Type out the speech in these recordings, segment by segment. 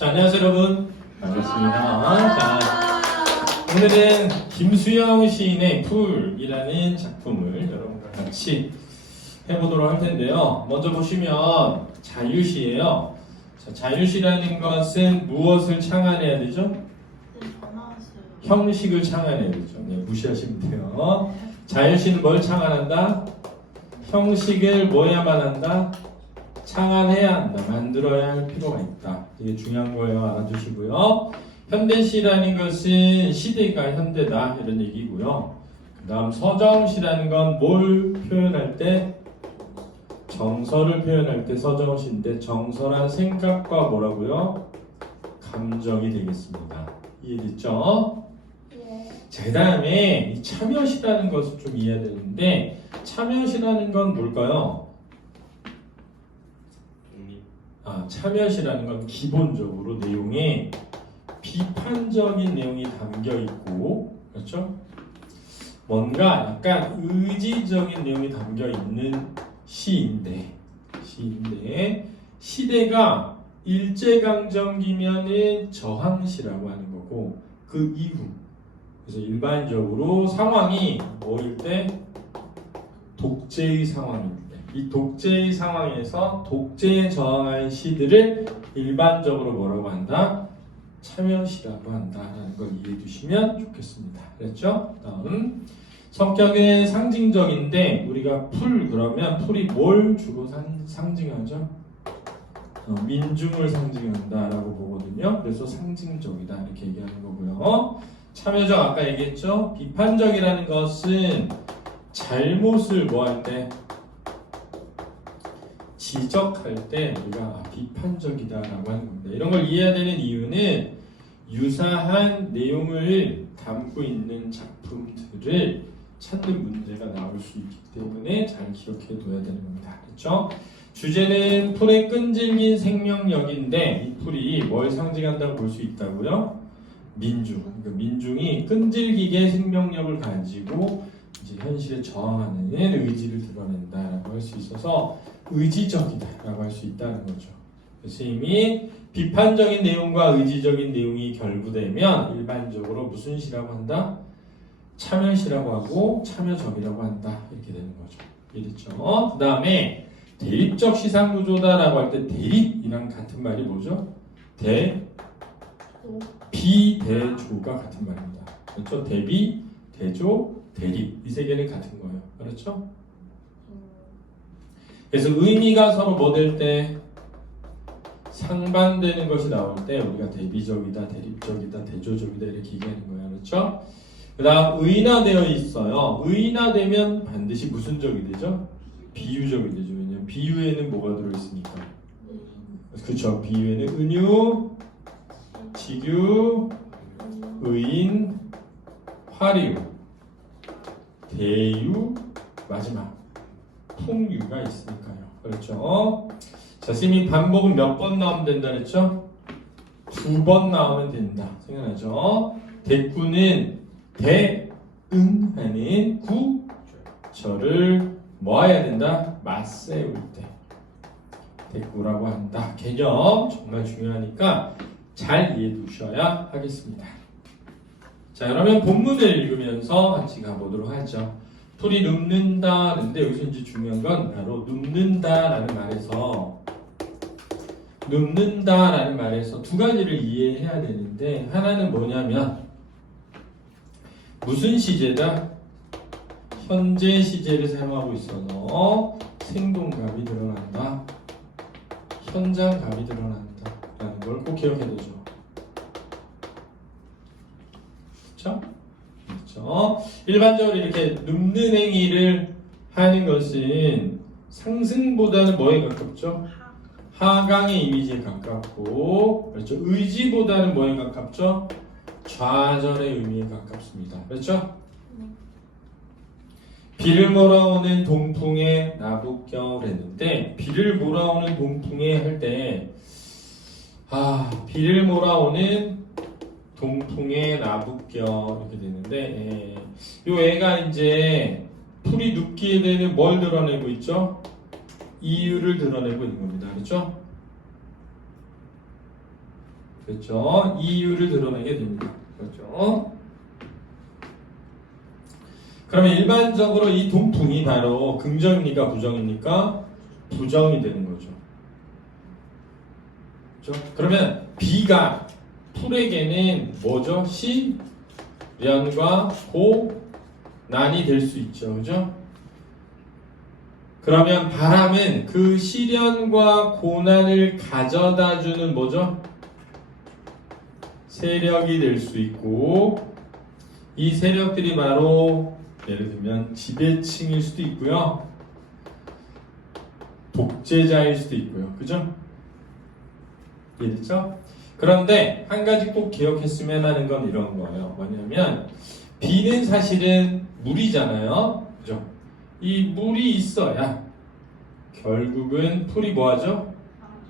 자, 안녕하세요 여러분. 반갑습니다. 자, 오늘은 김수영 시인의 풀이라는 작품을 여러분과 같이 해보도록 할 텐데요. 먼저 보시면 자유시예요. 자, 자유시라는 것은 무엇을 창안해야 되죠? 형식을 창안해야 되죠. 네, 무시하시면 돼요. 자유시는 뭘 창안한다? 형식을 뭐 해야만 한다? 창안해야 한다. 만들어야 할 필요가 있다. 이게 중요한 거예요. 알아두시고요. 현대시라는 것은 시대가 현대다. 이런 얘기고요. 그 다음 서정시라는 건 뭘 표현할 때? 정서를 표현할 때 서정시인데 정서란 생각과 뭐라고요? 감정이 되겠습니다. 이해됐죠? 자, 그 다음에 이 참여시라는 것을 좀 이해해야 되는데 참여시라는 건 뭘까요? 참여시라는 건 기본적으로 내용에 비판적인 내용이 담겨 있고, 그렇죠? 뭔가 약간 의지적인 내용이 담겨 있는 시인데 시대가 일제강점기면은 저항시라고 하는 거고 그 이후 그래서 일반적으로 상황이 뭐일 때? 독재의 상황일 때. 이 독재의 상황에서 독재에 저항한 시들을 일반적으로 뭐라고 한다? 참여시라고 한다라는 걸 이해해 두시면 좋겠습니다. 그랬죠? 다음 성격은 상징적인데 우리가 풀 그러면 풀이 뭘 주로 상징하죠? 민중을 상징한다라고 보거든요. 그래서 상징적이다 이렇게 얘기하는 거고요. 참여적 아까 얘기했죠? 비판적이라는 것은 잘못을 뭐 할 때? 지적할 때 우리가 비판적이다라고 하는 겁니다. 이런 걸 이해해야 되는 이유는 유사한 내용을 담고 있는 작품들을 찾는 문제가 나올 수 있기 때문에 잘 기억해 둬야 되는 겁니다. 그렇죠? 주제는 풀의 끈질긴 생명력인데 이 풀이 뭘 상징한다고 볼 수 있다고요? 민중. 그러니까 민중이 끈질기게 생명력을 가지고 이제 현실에 저항하는 의지를 드러낸다라고 할 수 있어서 의지적이다라고 할 수 있다는 거죠. 그래서 이미 비판적인 내용과 의지적인 내용이 결부되면 일반적으로 무슨 시라고 한다? 참여시라고 하고 참여적이라고 한다. 이렇게 되는 거죠. 이해됐죠? 그 다음에 대립적 시상구조다라고 할 때 대립이랑 같은 말이 뭐죠? 비대조가 같은 말입니다. 그렇죠? 대비, 대조, 대립 이 세 개는 같은 거예요. 그렇죠? 그래서 의미가 서로 뭐 될 때? 상반되는 것이 나올 때 우리가 대비적이다, 대립적이다, 대조적이다 이렇게 얘기하는 거예요. 그렇죠? 그 다음 의인화되어 있어요. 의인화되면 반드시 무슨 적이 되죠? 비유적이 되죠. 왜냐면 비유에는 뭐가 들어있으니까. 그렇죠. 비유에는 은유, 직유, 의인, 화류, 대유, 마지막 풍유가 있으니까요. 그렇죠. 자, 선생님이 반복은 몇 번 나오면 된다 그랬죠? 2번 나오면 된다. 생각나죠? 대꾸는 대응하는 구절을 뭐 해야 된다? 맞세울 때 대꾸라고 한다. 개념 정말 중요하니까 잘 이해해 두셔야 하겠습니다. 자, 그러면 본문을 읽으면서 같이 가보도록 하죠. 풀이 눕는다. 근데 여기서 이제 중요한 건 바로 눕는다라는 말에서 두 가지를 이해해야 되는데 하나는 뭐냐면 무슨 시제다? 현재 시제를 사용하고 있어서 생동감이 드러난다. 현장감이 드러난다. 라는 걸 꼭 기억해 두죠. 그렇죠? 그렇죠? 일반적으로 이렇게 눕는 행위를 하는 것은 상승보다는 뭐에 가깝죠? 하강의 이미지에 가깝고, 그렇죠? 의지보다는 뭐에 가깝죠? 좌절의 의미에 가깝습니다. 그렇죠? 비를 몰아오는 동풍에 나부껴 그랬는데 비를 몰아오는 동풍에 할 때 비를 몰아오는 동풍에 나부껴 이렇게 되는데 요 애가 이제 풀이 눕기에 대한 뭘 드러내고 있죠? 이유를 드러내고 있는 겁니다. 그렇죠? 그렇죠? 이 이유를 드러내게 됩니다. 그렇죠? 그러면 일반적으로 이 동풍이 바로 긍정입니까? 부정입니까? 부정이 되는 거죠. 그렇죠? 그러면 B가 풀에게는 뭐죠? 시련과 고난이 될 수 있죠. 그죠? 그러면 바람은 그 시련과 고난을 가져다 주는 뭐죠? 세력이 될 수 있고, 이 세력들이 바로 예를 들면 지배층일 수도 있고요, 독재자일 수도 있고요. 그죠? 이해됐죠? 그런데 한 가지 꼭 기억했으면 하는 건 이런 거예요. 뭐냐면 비는 사실은 물이잖아요. 그죠? 이 물이 있어야 결국은 풀이 뭐하죠?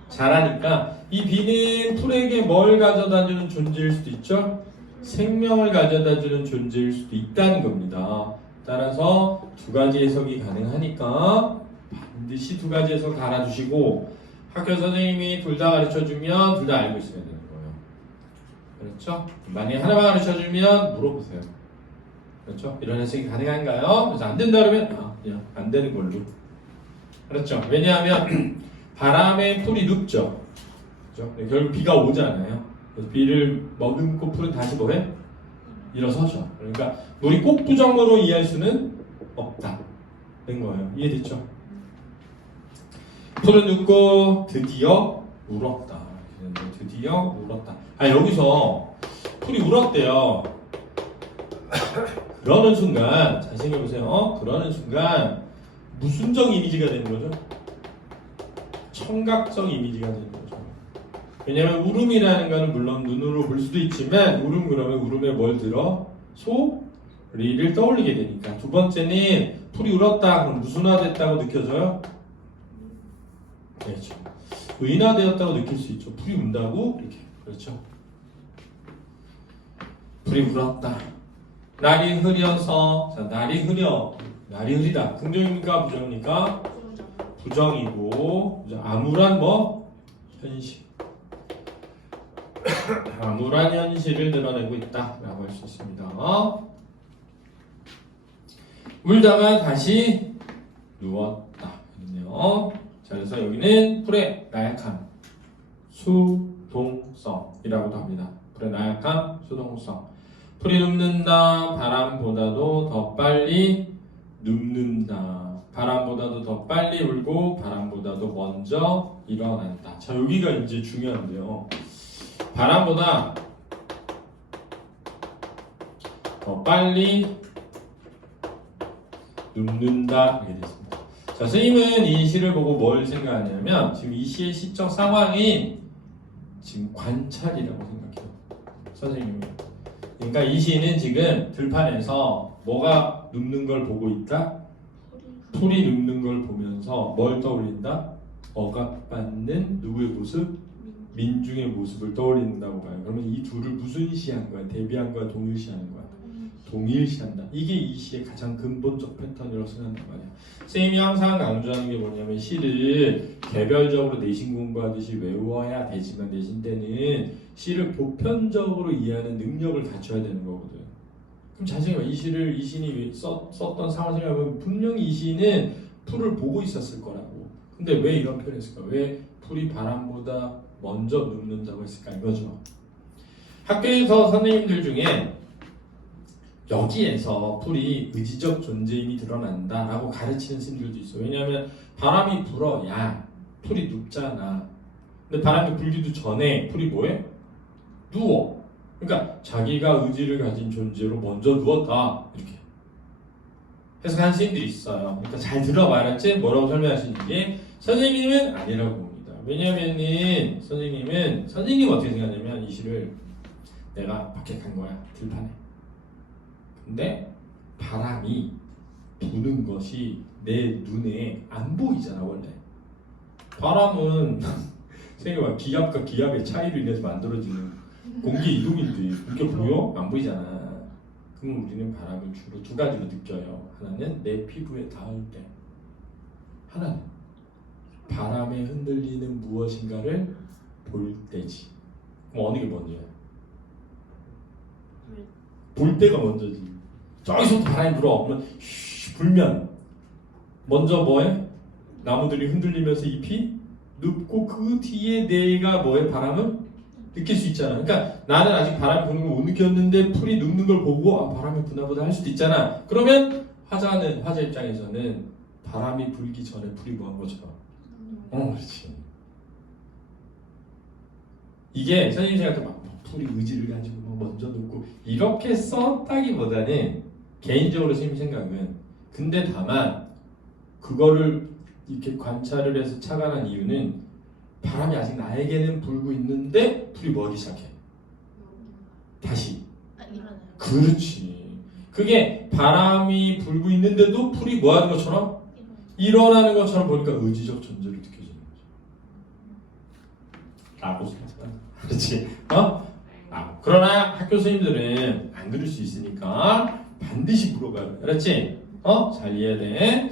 자라니까 이 비는 풀에게 뭘 가져다주는 존재일 수도 있죠? 생명을 가져다주는 존재일 수도 있다는 겁니다. 따라서 두 가지 해석이 가능하니까 반드시 두 가지 해석 다 알아두시고, 학교 선생님이 둘 다 가르쳐주면 둘 다 알고 있으면 되는 거예요. 그렇죠? 만약에 하나만 가르쳐주면 물어보세요. 그렇죠? 이런 해석이 가능한가요? 그래서 안 된다 그러면 그냥 안 되는 걸로. 그렇죠? 왜냐하면 바람에 풀이 눕죠. 그렇죠? 결국 비가 오잖아요. 그래서 비를 머금고 풀은 다시 뭐해? 일어서죠. 그러니까 물이 꼭 부정어로 이해할 수는 없다 된 거예요. 이해됐죠? 풀은 눕고 드디어 울었다. 드디어 울었다. 여기서 풀이 울었대요. 그러는 순간 잘 생각해보세요. 그러는 순간 무슨적 이미지가 되는 거죠? 청각적 이미지가 되는 거죠. 왜냐하면 울음이라는 거는 물론 눈으로 볼 수도 있지만, 울음 그러면 울음에 뭘 들어? 소리를 떠올리게 되니까. 두 번째는 풀이 울었다. 그럼 무슨화됐다고 느껴져요? 그렇죠. 의인화되었다고 느낄 수 있죠. 풀이 운다고 이렇게. 그렇죠. 풀이 울었다. 날이 흐려서, 자, 날이 흐리다. 긍정입니까? 부정입니까? 부정이고, 암울한 뭐? 현실. 암울한 현실을 드러내고 있다라고 할 수 있습니다. 울다가 다시 누웠다. 그렇네요. 자, 그래서 여기는 풀의 나약함, 수동성이라고도 합니다. 풀의 나약함, 수동성. 풀이 눕는다. 바람보다도 더 빨리 눕는다. 바람보다도 더 빨리 울고 바람보다도 먼저 일어난다. 자, 여기가 이제 중요한데요. 바람보다 더 빨리 눕는다. 이렇게 됐습니다. 자, 선생님은 이 시를 보고 뭘 생각하냐면, 지금 이 시의 시적 상황이 지금 관찰이라고 생각해요. 선생님이. 그러니까 이 시는 지금 들판에서 뭐가 눕는 걸 보고 있다? 풀이 눕는 걸 보면서 뭘 떠올린다? 억압받는 누구의 모습? 민중의 모습을 떠올린다고 봐요. 그러면 이 둘을 무슨 시한 거야? 대비한 거야? 동일시하는 거야? 동일시한다. 이게 이 시의 가장 근본적 패턴이라고 생각한단 말이야. 선생님이 항상 강조하는 게 뭐냐면, 시를 개별적으로 내신 공부하듯이 외워야 되지만, 내신 때는 시를 보편적으로 이해하는 능력을 갖춰야 되는 거거든. 그럼 잘 생각해봐. 이 시인이 썼던 상황을 생각해보면 분명히 이 시인은 풀을 보고 있었을 거라고. 근데 왜 이런 표현을 했을까? 왜 풀이 바람보다 먼저 눕는다고 했을까? 이거죠. 학교에서 선생님들 중에 여기에서 풀이 의지적 존재임이 드러난다라고 가르치는 스님들도 있어요. 왜냐하면 바람이 불어야 풀이 눕잖아. 근데 바람이 불기도 전에 풀이 뭐해? 누워. 그러니까 자기가 의지를 가진 존재로 먼저 누웠다. 이렇게 해석하는 스님들이 있어요. 그러니까 잘 들어봐. 알았지? 뭐라고 설명하시는 게, 선생님은 아니라고 봅니다. 왜냐하면은 선생님은 어떻게 생각하냐면, 이 시를 내가 밖에 간 거야. 들판에. 근데 바람이 부는 것이 내 눈에 안 보이잖아. 원래 바람은 생각해봐. 기압과 기압의 차이로 인해서 만들어지는 공기 이동인데 그렇게 보여? 안 보이잖아. 그럼 우리는 바람을 주로 두 가지로 느껴요. 하나는 내 피부에 닿을 때, 하나는 바람에 흔들리는 무엇인가를 볼 때지. 그럼 어느 게 먼저야? 불 때가 먼저지. 저기서부터 바람이 불어. 그러면 불면 먼저 뭐해? 나무들이 흔들리면서 잎이 눕고 그 뒤에 내가 뭐해? 바람을 느낄 수 있잖아. 그러니까 나는 아직 바람이 부는 걸 못 느꼈는데 풀이 눕는 걸 보고 아 바람이 부나 보다 할 수도 있잖아. 그러면 화자 입장에서는 바람이 불기 전에 풀이 뭐 한 것처럼 그렇지. 이게 선생님 생각할 때막 풀이 의지를 가지고 뭐 먼저 눕고 이렇게 썼다기보다는 개인적으로 선생님 생각은 근데 다만 그거를 이렇게 관찰을 해서 착안한 이유는 바람이 아직 나에게는 불고 있는데 풀이 뭐하기 시작해? 다시. 그렇지. 그게 바람이 불고 있는데도 풀이 뭐하는 것처럼? 일어나는 것처럼 보니까 의지적 존재로 느껴지는 거죠. 라고 생각한다. 그렇지. 그러나 학교 선생님들은 안 그럴 수 있으니까 반드시 물어봐요. 그렇지? 잘 이해해야 돼.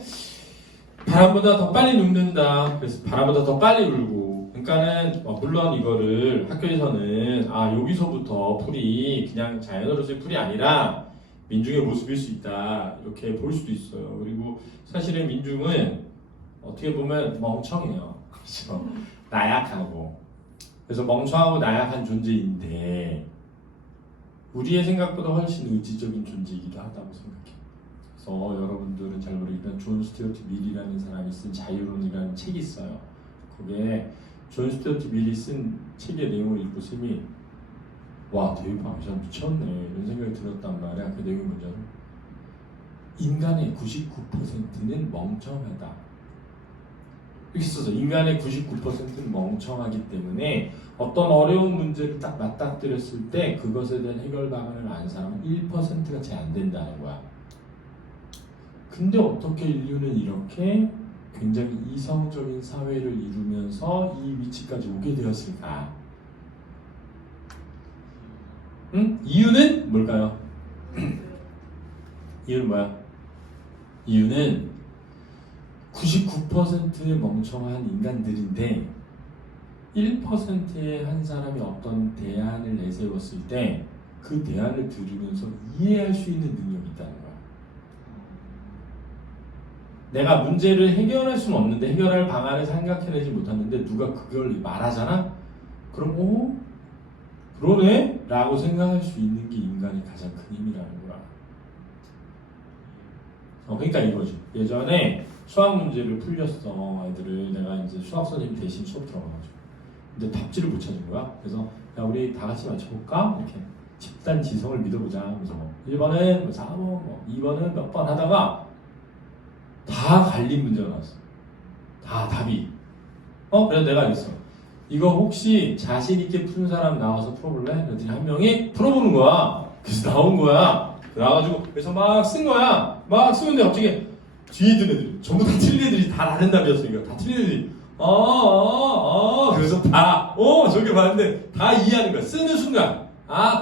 바람보다 더 빨리 눕는다. 그래서 바람보다 더 빨리 울고. 그러니까는 물론 이거를 학교에서는 여기서부터 풀이 그냥 자연으로서의 풀이 아니라 민중의 모습일 수 있다. 이렇게 볼 수도 있어요. 그리고 사실은 민중은 어떻게 보면 멍청해요. 그렇죠? 나약하고. 그래서 멍청하고 나약한 존재인데 우리의 생각보다 훨씬 의지적인 존재이기도 하다고 생각해요. 그래서 여러분들은 잘 모르겠지만 존 스튜어트 밀이라는 사람이 쓴 자유론이라는 책이 있어요. 거기에 존 스튜어트 밀이 쓴 책의 내용을 읽고 쌤이 와 대박, 이 사람 미쳤네 이런 생각이 들었단 말이야. 그 내용이 뭐냐면 인간의 99%는 멍청하다. 이렇게 써서 인간의 99%는 멍청하기 때문에 어떤 어려운 문제를 딱 맞닥뜨렸을 때 그것에 대한 해결 방안을 아는 사람은 1%가 채 안 된다는 거야. 근데 어떻게 인류는 이렇게 굉장히 이성적인 사회를 이루면서 이 위치까지 오게 되었을까? 이유는 뭘까요? 이유는 뭐야? 이유는 99%의 멍청한 인간들인데 1%의 한 사람이 어떤 대안을 내세웠을 때 그 대안을 들으면서 이해할 수 있는 능력이 있다는 거야. 내가 문제를 해결할 수는 없는데 해결할 방안을 생각해내지 못하는데 누가 그걸 말하잖아? 그럼 그러네? 라고 생각할 수 있는 게 인간의 가장 큰 힘이라는 거야. 그러니까 이거지. 예전에 수학 문제를 풀렸어. 애들을 내가 이제 수학 선생님 대신 수업 들어가가지고 근데 답지를 못 찾은 거야. 그래서 야 우리 다 같이 맞춰볼까? 이렇게 집단 지성을 믿어보자. 그래서 1번은 뭐 4번, 2번은 몇 번 하다가 다 갈린 문제가 나왔어. 다 답이. 그래서 내가 그랬어. 이거 혹시 자신 있게 푼 사람 나와서 풀어볼래? 그랬더니 한 명이 풀어보는 거야. 그래서 나온 거야. 나와가지고 그래서 막 쓴 거야. 막 쓰는데 갑자기 뒤에 있던 애들 전부 다 틀린 애들이 다 다른 답이었으니까 다 틀린 애들이 그래서 다 저기 봤는데 다 이해하는 거야. 쓰는 순간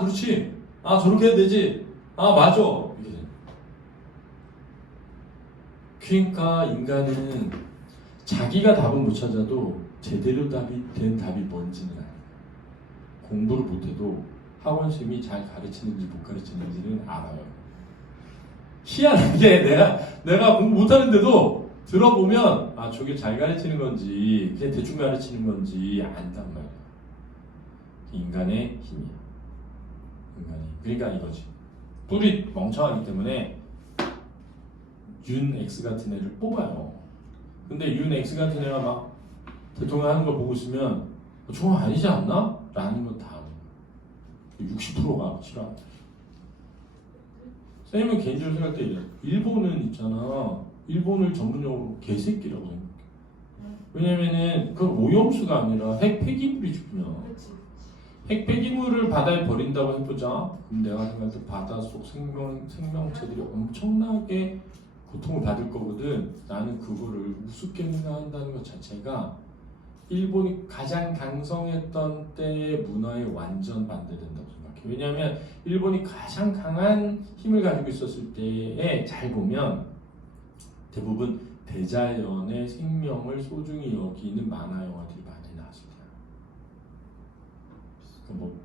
그렇지. 저렇게 해야 되지. 맞아. 이렇게 돼. 그러니까 인간은 자기가 답은 못 찾아도 제대로 된 답이 뭔지는 알아요. 공부를 못해도 학원쌤이 잘 가르치는지 못 가르치는지는 알아요. 희한하게 내가 공부 못하는데도 들어보면 저게 잘 가르치는 건지 그냥 대충 가르치는 건지 안단 말이야. 인간의 힘이야. 그러니까 이거지. 뿔이 멍청하기 때문에 윤 X 같은 애를 뽑아요. 근데 윤 X 같은 애가 막 대통령 하는 걸 보고 있으면 저건 아니지 않나? 라는 건 다 60%가 싫어한다. 선생님은 개인적으로 생각할 때 일본은 있잖아. 일본을 전문용어로 개새끼라고 생각해. 왜냐면은 그 오염수가 아니라 핵 폐기물이 죽으면 핵 폐기물을 바다에 버린다고 해보자. 그럼 내가 생각할 때 바닷속 생명체들이 엄청나게 고통을 받을 거거든. 나는 그거를 우습게 생각한다는 것 자체가 일본이 가장 강성했던 때의 문화에 완전 반대된다고 생각해. 왜냐하면 일본이 가장 강한 힘을 가지고 있었을 때에 잘 보면 대부분 대자연의 생명을 소중히 여기는 만화 영화들이 많이 나왔을 뭐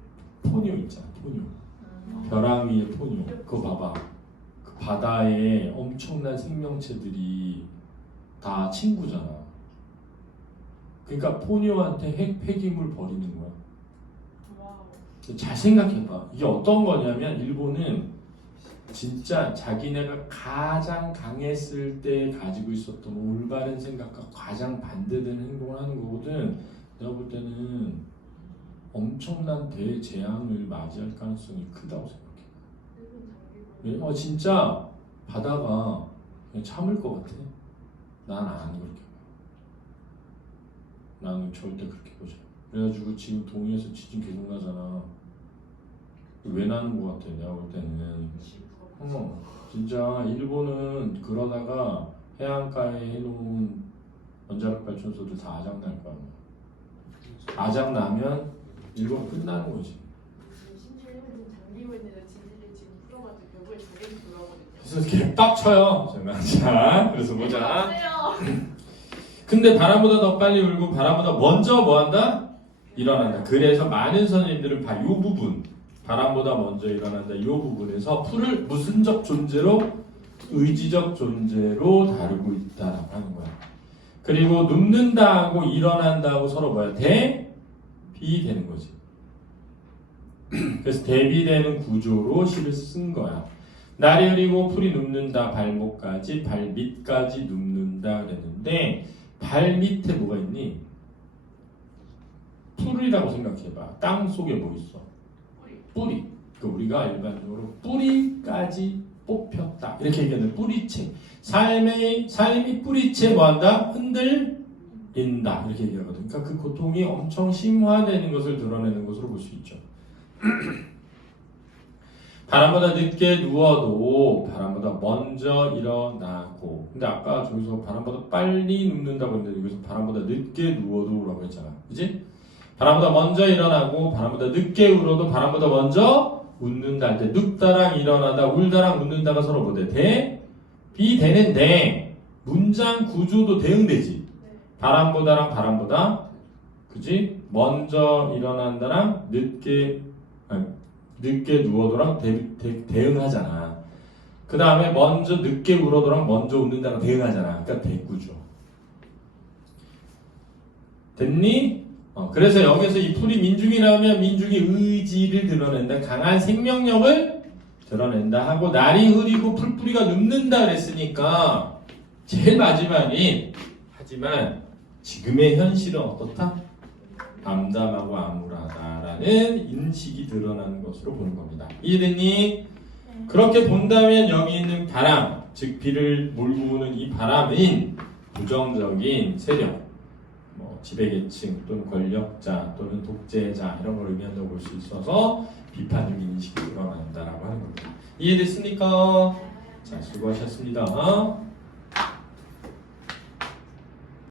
포뇨 있잖아, 포뇨. 벼랑 위에 포뇨. 그거 봐봐. 그 바다에 엄청난 생명체들이 다 친구잖아. 그러니까 포뇨한테 폐기물 버리는 거야. 잘 생각해봐. 이게 어떤 거냐면 일본은 진짜 자기네가 가장 강했을 때 가지고 있었던 올바른 생각과 가장 반대되는 행동을 하는 거거든. 내가 볼 때는 엄청난 대재앙을 맞이할 가능성이 크다고 생각해. 진짜 바다가 그냥 참을 것 같아. 난 안 그렇게 봐. 나는 절대 그렇게 보지 않아. 그래가지고 지금 동해에서 지진 계속 나잖아. 왜 나는 것 같아? 내가 볼 때는 진짜 일본은 그러다가 해안가에 해놓은 원자력 발전소들 다 아작날 거야. 아작나면 일본 끝나는 거지. 심지어 일본 지금 잠기고 있는데 지진이 지금 풀어가지고 벽을 자기는 돌아오거든요. 그래서 개빡쳐요. 자, 그래서 보자. 안녕하세요. 근데 바람보다 더 빨리 울고 바람보다 먼저 뭐한다? 일어난다. 그래서 많은 선생님들은 이 부분 바람보다 먼저 일어난다. 이 부분에서 풀을 무슨적 존재로 의지적 존재로 다루고 있다라고 하는 거야. 그리고 눕는다 하고 일어난다 하고 서로 뭐야? 대비되는 거지. 그래서 대비되는 구조로 시를 쓴 거야. 날이 흐리고 풀이 눕는다. 발목까지 발밑까지 눕는다 그랬는데 발 밑에 뭐가 있니? 풀이라고 생각해봐. 땅 속에 뭐 있어? 뿌리. 그러니까 우리가 일반적으로 뿌리까지 뽑혔다 이렇게 얘기하는 뿌리채. 삶이 뿌리채 뭐한다? 흔들린다 이렇게 얘기하거든. 그러니까 그 고통이 엄청 심화되는 것을 드러내는 것으로 볼 수 있죠. 바람보다 늦게 누워도 바람보다 먼저 일어나고. 근데 아까 저기서 바람보다 빨리 눕는다고 했는데 여기서 바람보다 늦게 누워도 라고 했잖아. 그치? 바람보다 먼저 일어나고 바람보다 늦게 울어도 바람보다 먼저 웃는다 할 때 눕다랑 일어나다 울다랑 웃는다가 서로 뭐돼? 대비되는데 문장 구조도 대응되지. 바람보다랑 바람보다 그치? 먼저 일어난다랑 늦게 누워도랑 대응하잖아. 그 다음에 먼저 늦게 울어도랑 먼저 웃는다랑 대응하잖아. 그러니까 대구죠. 됐니? 그래서 여기서 이 풀이 민중이라면 민중의 의지를 드러낸다. 강한 생명력을 드러낸다 하고 날이 흐리고 풀뿌리가 눕는다 그랬으니까 제일 마지막인 하지만 지금의 현실은 어떻다? 암담하고 암울하다라는 인식이 드러나는 것으로 보는 겁니다. 이해됐니? 그렇게 본다면 여기 있는 바람, 즉 비를 몰고 오는 이 바람은 부정적인 세력, 지배계층 또는 권력자 또는 독재자 이런 걸 의미한다고 볼 수 있어서 비판적인 인식이 드러난다라고 하는 겁니다. 이해됐습니까? 자, 수고하셨습니다.